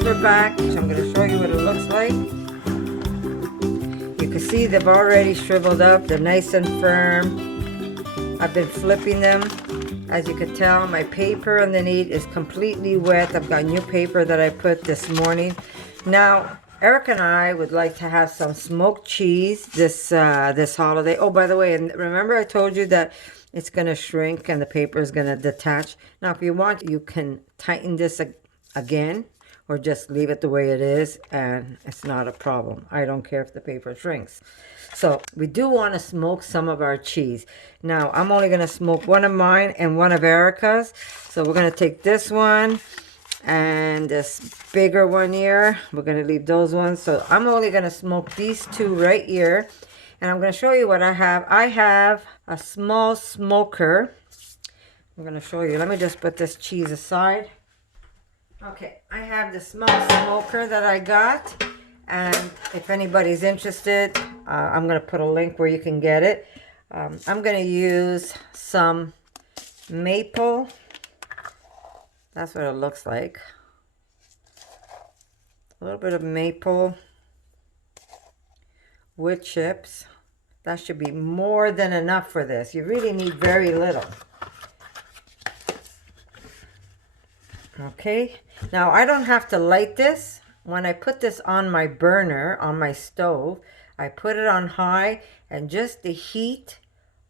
guys, we're back. So I'm going to show you what it looks like. You can see they've already shriveled up. They're nice and firm. I've been flipping them. As you can tell, my paper underneath is completely wet. I've got new paper that I put this morning. Now, Eric and I would like to have some smoked cheese this holiday. Oh, by the way, and remember I told you that it's going to shrink and the paper is going to detach. Now, if you want, you can tighten this again or just leave it the way it is, and it's not a problem. I don't care if the paper shrinks. So we do want to smoke some of our cheese. Now, I'm only going to smoke one of mine and one of Erica's. So we're going to take this one and this bigger one here. We're going to leave those ones. So I'm only going to smoke these two right here. And I'm going to show you what I have. I have a small smoker. I'm going to show you. Let me just put this cheese aside. Okay, I have the small smoker that I got. And if anybody's interested, I'm going to put a link where you can get it. I'm going to use some maple. That's what it looks like. A little bit of maple wood chips. That should be more than enough for this. You really need very little. Okay, now I don't have to light this. When I put this on my burner, on my stove, I put it on high, and just the heat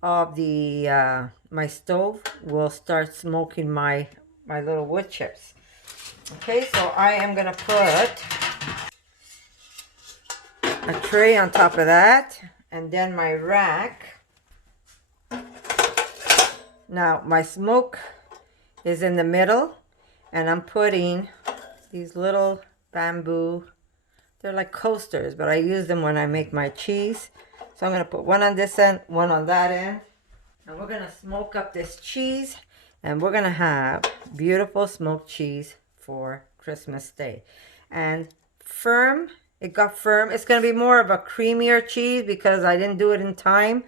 of the my stove will start smoking my little wood chips. Okay, so I am gonna put a tray on top of that, and then my rack. Now my smoke is in the middle, and I'm putting these little bamboo, they're like coasters, but I use them when I make my cheese. So I'm going to put one on this end, one on that end, and we're going to smoke up this cheese, and we're going to have beautiful smoked cheese for Christmas Day. And firm, it got firm. It's going to be more of a creamier cheese because I didn't do it in time,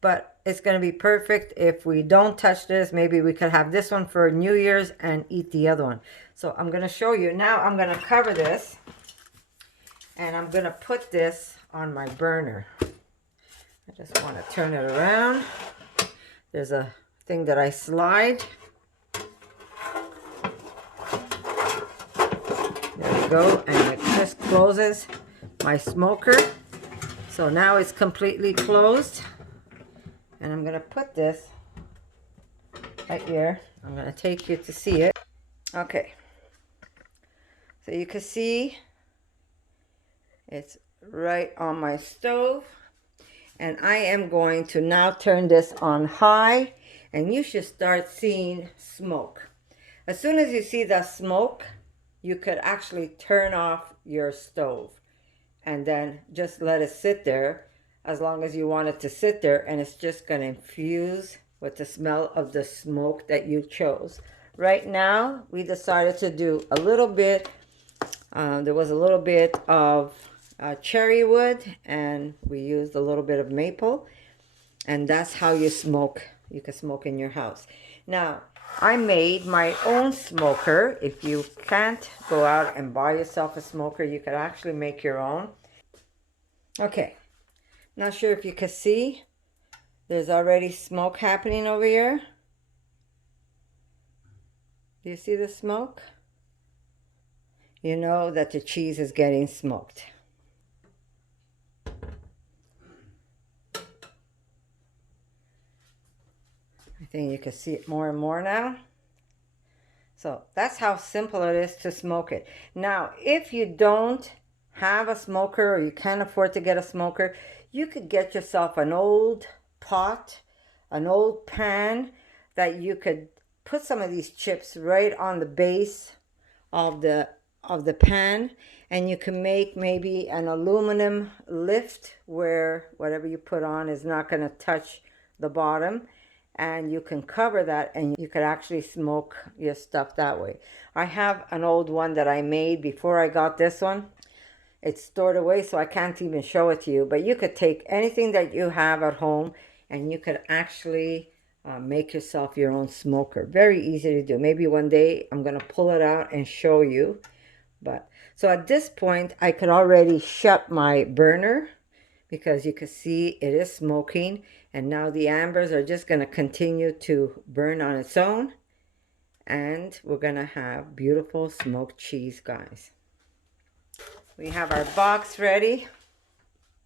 but it's going to be perfect if we don't touch this. Maybe we could have this one for New Year's and eat the other one. So I'm going to show you. Now I'm going to cover this, and I'm going to put this on my burner. I just want to turn it around. There's a thing that I slide. There we go. And it just closes my smoker. So now it's completely closed. And I'm going to put this right here. I'm going to take you to see it. Okay. So you can see it's right on my stove. And I am going to now turn this on high. And you should start seeing smoke. As soon as you see the smoke, you could actually turn off your stove. And then just let it sit there as long as you want it to sit there, and it's just going to infuse with the smell of the smoke that you chose. Right now, we decided to do a little bit, there was a little bit of cherry wood, and we used a little bit of maple, and that's how you smoke. You can smoke in your house. Now, I made my own smoker. If you can't go out and buy yourself a smoker, you could actually make your own. Okay. Not sure if you can see, there's already smoke happening over here. Do you see the smoke? You know that the cheese is getting smoked. I think you can see it more and more now. So that's how simple it is to smoke it. Now, if you don't have a smoker, or you can't afford to get a smoker, you could get yourself an old pot, an old pan that you could put some of these chips right on the base of the pan, and you can make maybe an aluminum lift where whatever you put on is not going to touch the bottom, and you can cover that, and you could actually smoke your stuff that way. I have an old one that I made before I got this one. It's stored away, so I can't even show it to you. But you could take anything that you have at home, and you could actually make yourself your own smoker. Very easy to do. Maybe one day I'm going to pull it out and show you. But So at this point, I could already shut my burner because you can see it is smoking. And now the ambers are just going to continue to burn on its own. And we're going to have beautiful smoked cheese, guys. We have our box ready.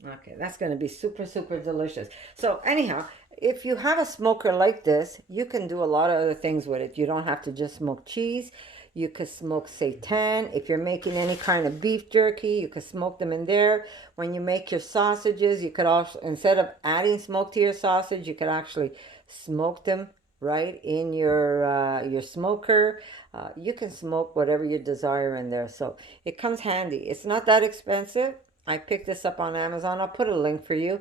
Okay, that's going to be super, super delicious. So anyhow, if you have a smoker like this, you can do a lot of other things with it. You don't have to just smoke cheese. You could smoke seitan. If you're making any kind of beef jerky, you could smoke them in there. When you make your sausages, you could also, instead of adding smoke to your sausage, you could actually smoke them right in your smoker. You can smoke whatever you desire in there. So it comes handy. It's not that expensive. I picked this up on Amazon. I'll put a link for you.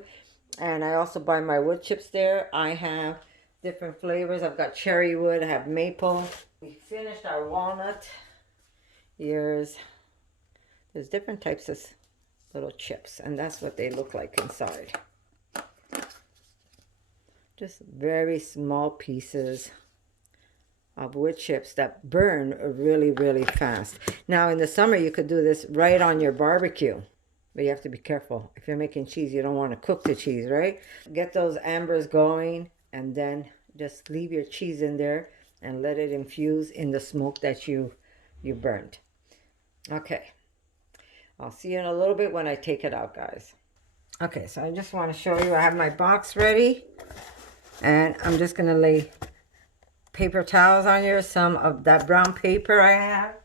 And I also buy my wood chips there. I have different flavors. I've got cherry wood. I have maple. We finished our walnut. There's different types of little chips. And that's what they look like inside. Just very small pieces of wood chips that burn really, really fast. Now in the summer, you could do this right on your barbecue. But you have to be careful. If you're making cheese, you don't want to cook the cheese, right? Get those ambers going and then just leave your cheese in there and let it infuse in the smoke that you burned. Okay. I'll see you in a little bit when I take it out, guys. Okay, so I just want to show you I have my box ready. And I'm just going to lay paper towels on here, some of that brown paper I have.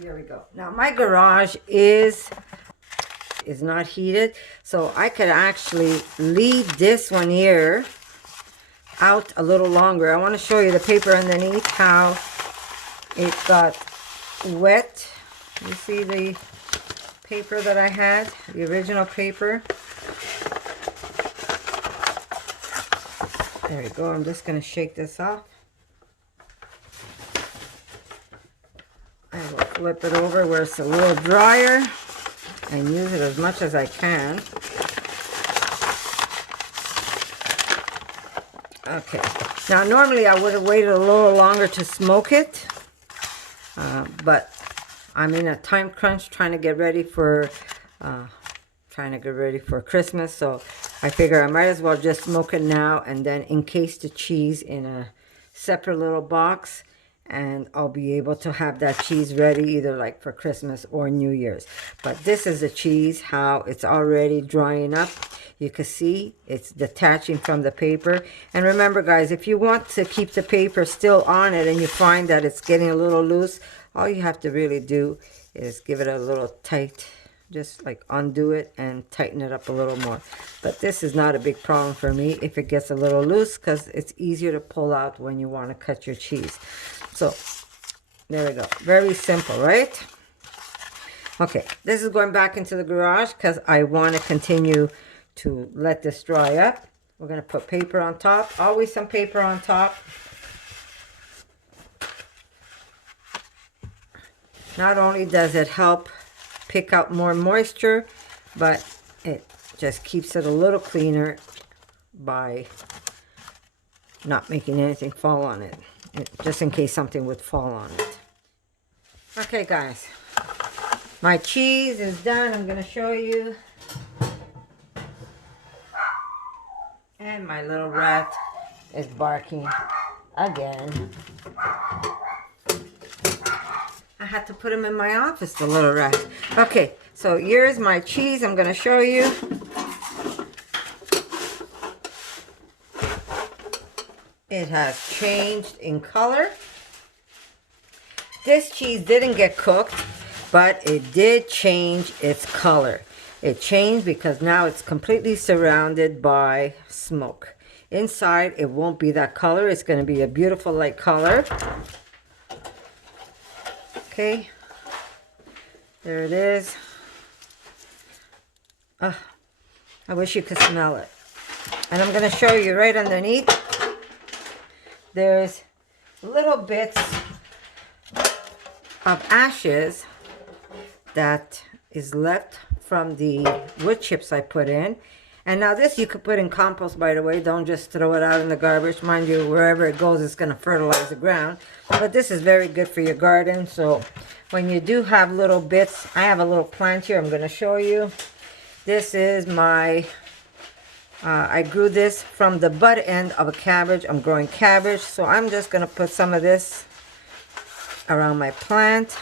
There we go. Now my garage is not heated, so I could actually leave this one here out a little longer. I want to show you the paper underneath, how it got wet. You see the paper that I had, the original paper. There we go. I'm just going to shake this off. I will flip it over where it's a little drier and use it as much as I can. Okay, now normally I would have waited a little longer to smoke it, but I'm in a time crunch trying to get ready for Christmas, so I figure I might as well just smoke it now and then encase the cheese in a separate little box, and I'll be able to have that cheese ready either like for Christmas or New Year's. But this is the cheese, how it's already drying up. You can see it's detaching from the paper. And remember, guys, if you want to keep the paper still on it and you find that it's getting a little loose, all you have to really do is give it a little tight, just like undo it and tighten it up a little more. But this is not a big problem for me if it gets a little loose, because it's easier to pull out when you want to cut your cheese. So there we go. Very simple, right? Okay, this is going back into the garage because I want to continue to let this dry up. We're going to put paper on top. Always some paper on top. Not only does it help pick out more moisture, but it just keeps it a little cleaner by not making anything fall on it, just in case something would fall on it. Okay, guys, my cheese is done. I'm going to show you. And my little rat is barking again. I had to put him in my office, the little rat. Okay, so here's my cheese. I'm going to show you. It has changed in color. This cheese didn't get cooked, but it did change its color. It changed because now it's completely surrounded by smoke. Inside, it won't be that color. It's going to be a beautiful light color. Okay, there it is. I wish you could smell it. And I'm going to show you right underneath. There's little bits of ashes that is left from the wood chips I put in. And now this you could put in compost, by the way. Don't just throw it out in the garbage. Mind you, wherever it goes, it's going to fertilize the ground. But this is very good for your garden. So when you do have little bits, I have a little plant here I'm going to show you. This is my, I grew this from the bud end of a cabbage. I'm growing cabbage. So I'm just going to put some of this around my plant.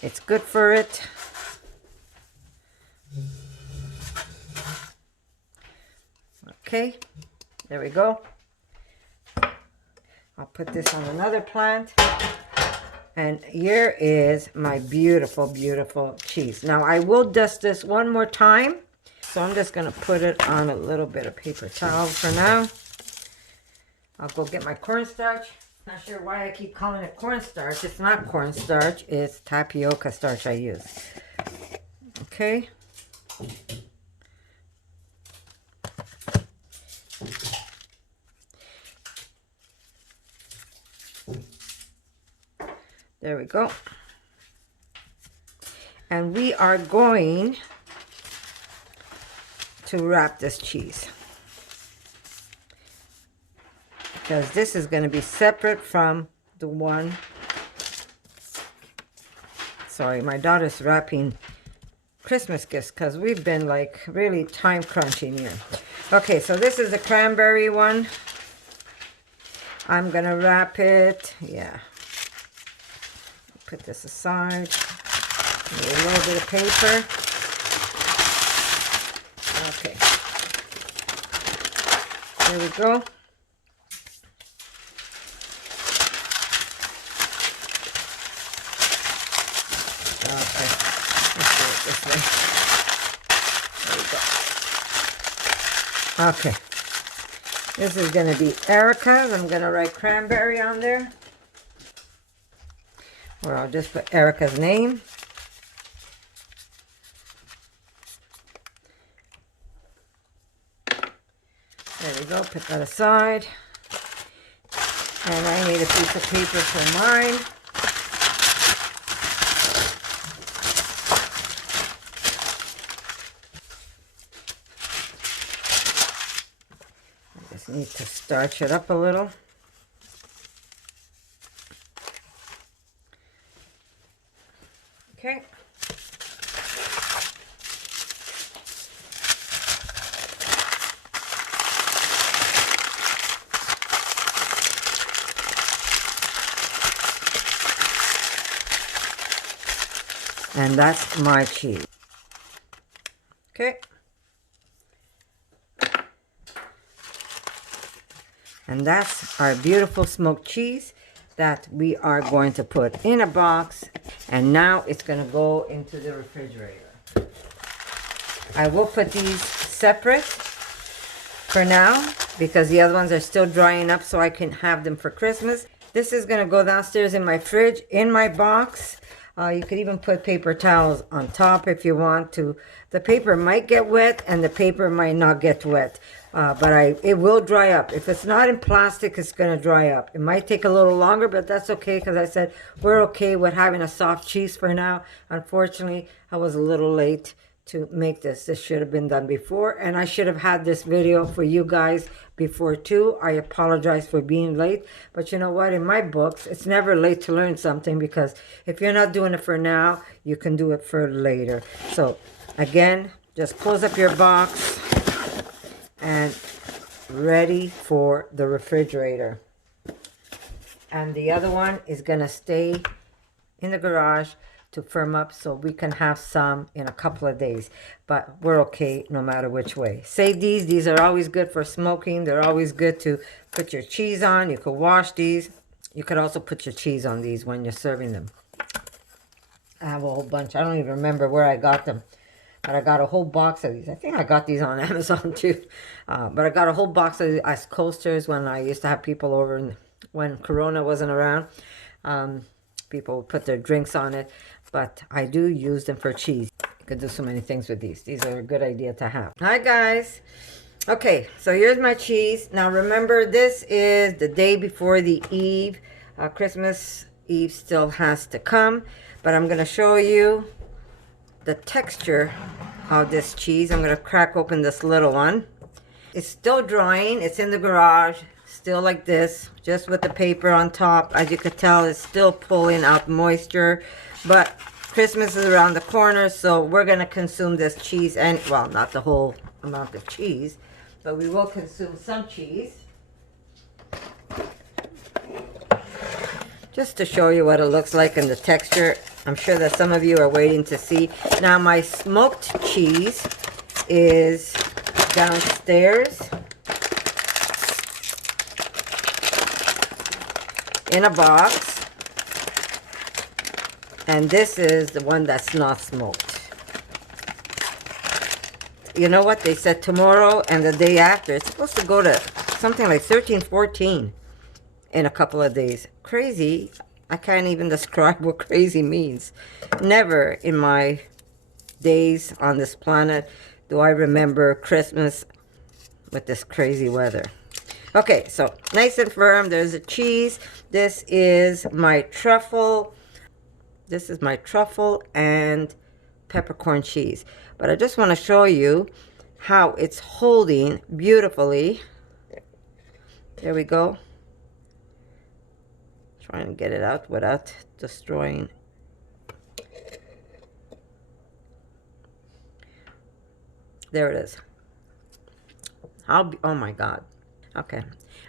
It's good for it. Okay, there we go. I'll put this on another plant. And here is my beautiful, beautiful cheese. Now I will dust this one more time. So I'm just going to put it on a little bit of paper towel for now. I'll go get my cornstarch. Not sure why I keep calling it cornstarch. It's not cornstarch. It's tapioca starch I use. Okay. There we go. And we are going to wrap this cheese, because this is going to be separate from the one. Sorry, my daughter's wrapping Christmas gifts because we've been like really time crunching here. Okay, so this is the cranberry one. I'm going to wrap it. Yeah. Put this aside. Need a little bit of paper. Okay. There we go. Okay. Let's do it this way. There we go. Okay. This is going to be Erica's. I'm going to write cranberry on there. Or I'll just put Erica's name. There we go, put that aside. And I need a piece of paper for mine. I just need to starch it up a little. Okay. And that's my cheese. Okay. And that's our beautiful smoked cheese that we are going to put in a box. And now it's going to go into the refrigerator. I will put these separate for now because the other ones are still drying up so I can have them for Christmas. This is going to go downstairs in my fridge in my box. You could even put paper towels on top if you want to. The paper might get wet and the paper might not get wet. But it will dry up. If it's not in plastic, it's going to dry up. It might take a little longer, but that's okay because I said we're okay with having a soft cheese for now. Unfortunately, I was a little late to make this. This should have been done before, and I should have had this video for you guys before too. I apologize for being late, but you know what? In my books, it's never late to learn something, because if you're not doing it for now, you can do it for later. So again, just close up your box and ready for the refrigerator. And the other one is gonna stay in the garage to firm up so we can have some in a couple of days. But we're okay no matter which way. Save these. These are always good for smoking. They're always good to put your cheese on. You could wash these. You could also put your cheese on these when you're serving them. I have a whole bunch. I don't even remember where I got them. But I got a whole box of these. I think I got these on Amazon too. But I got a whole box of these ice coasters when I used to have people over, and when Corona wasn't around. People would put their drinks on it. But I do use them for cheese. You could do so many things with these. These are a good idea to have. Hi guys. Okay, so here's my cheese. Now remember, this is the day before the Eve. Christmas Eve still has to come. But I'm going to show you the texture of this cheese. I'm going to crack open this little one. It's still drying. It's in the garage, still like this, just with the paper on top. As you can tell, it's still pulling out moisture, but Christmas is around the corner, so we're going to consume this cheese, and well, not the whole amount of cheese, but we will consume some cheese. Just to show you what it looks like in the texture. I'm sure that some of you are waiting to see. Now my smoked cheese is downstairs in a box. And this is the one that's not smoked. You know what? They said tomorrow and the day after. It's supposed to go to something like 13, 14 in a couple of days. Crazy. I can't even describe what crazy means. Never in my days on this planet do I remember Christmas with this crazy weather. Okay, so nice and firm. There's a cheese. This is my truffle. This is my truffle and peppercorn cheese. But I just want to show you how it's holding beautifully. There we go. Trying to get it out without destroying. There it is. Oh my God. Okay.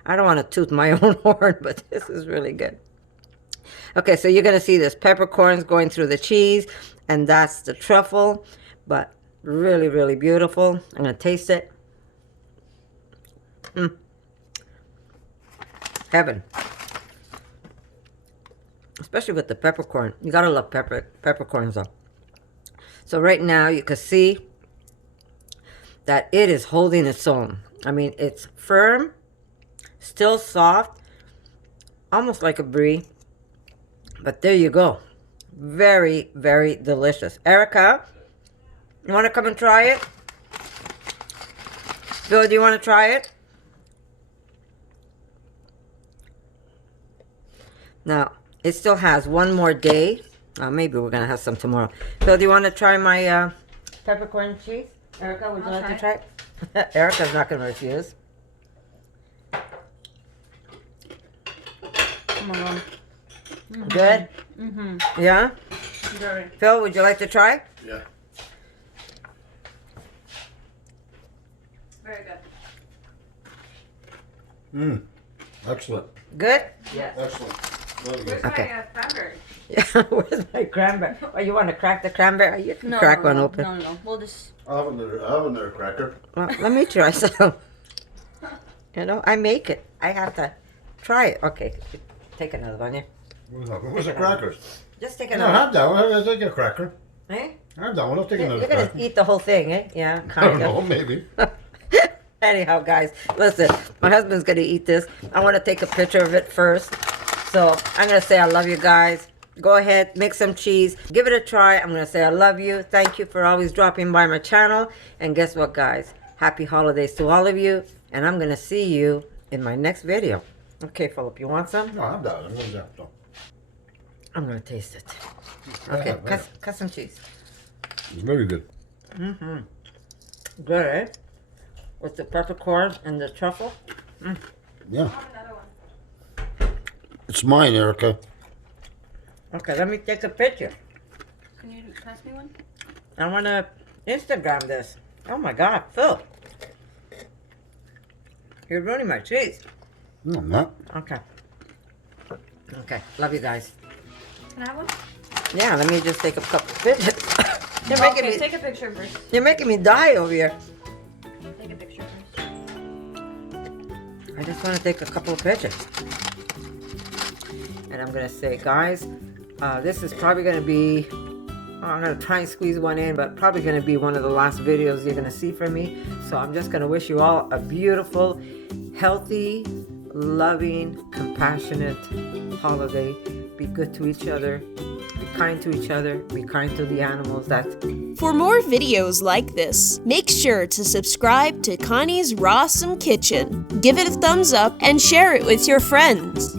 I don't want to toot my own horn, but this is really good. Okay, so you're going to see this peppercorns going through the cheese, and that's the truffle, but really, really beautiful. I'm going to taste it. Heaven. Especially with the peppercorn. You got to love peppercorns though. So right now you can see that it is holding its own. I mean, it's firm, still soft, almost like a brie. But there you go. Very, very delicious. Erica, you want to come and try it? Phil, do you want to try it? Now, it still has one more day. Maybe we're going to have some tomorrow. Phil, do you want to try my peppercorn cheese? Erica, would you like to try it? Erica's not going to refuse. Come on. Good? Yeah? Very. Phil, would you like to try? Yeah. Very good. Excellent. Good? Yes. Excellent. Really good. Where's Okay. my cranberry? Yeah, where's my cranberry? Oh, you want to crack the cranberry? You can crack one open. No. We'll just... I have another cracker. Well, let me try some. You know, I make it. I have to try it. Okay, take another one, yeah. Where's the crackers? Just take No, another have that one. I'll take a cracker. Eh? Have that one. I'll take You're another going cracker. to eat the whole thing, eh? Yeah, I kind don't of. know, maybe. Anyhow, guys, listen. My husband's going to eat this. I want to take a picture of it first. So I'm going to say I love you guys. Go ahead, make some cheese. Give it a try. I'm going to say I love you. Thank you for always dropping by my channel. And guess what, guys? Happy holidays to all of you. And I'm going to see you in my next video. Okay, Philip, you want some? No, have that. I'm going to have some. I'm going to taste it. Okay, cut some cheese. It's very good. Good, eh? With the peppercorn and the truffle. Yeah. I have another one. It's mine, Erica. Okay, let me take a picture. Can you pass me one? I want to Instagram this. Oh my God, Phil. You're ruining my cheese. No, I'm not. Okay. Okay, love you guys. Can I have one? Yeah, let me just take a couple pictures. Okay, take a picture first. You're making me die over here. Take a picture first. I just want to take a couple of pictures. And I'm going to say, guys, this is probably going to be, I'm going to try and squeeze one in, but probably going to be one of the last videos you're going to see from me. So I'm just going to wish you all a beautiful, healthy, loving, compassionate holiday. Be good to each other. Be kind to each other. Be kind to the animals. For more videos like this, make sure to subscribe to Connie's RAWsome Kitchen. Give it a thumbs up and share it with your friends.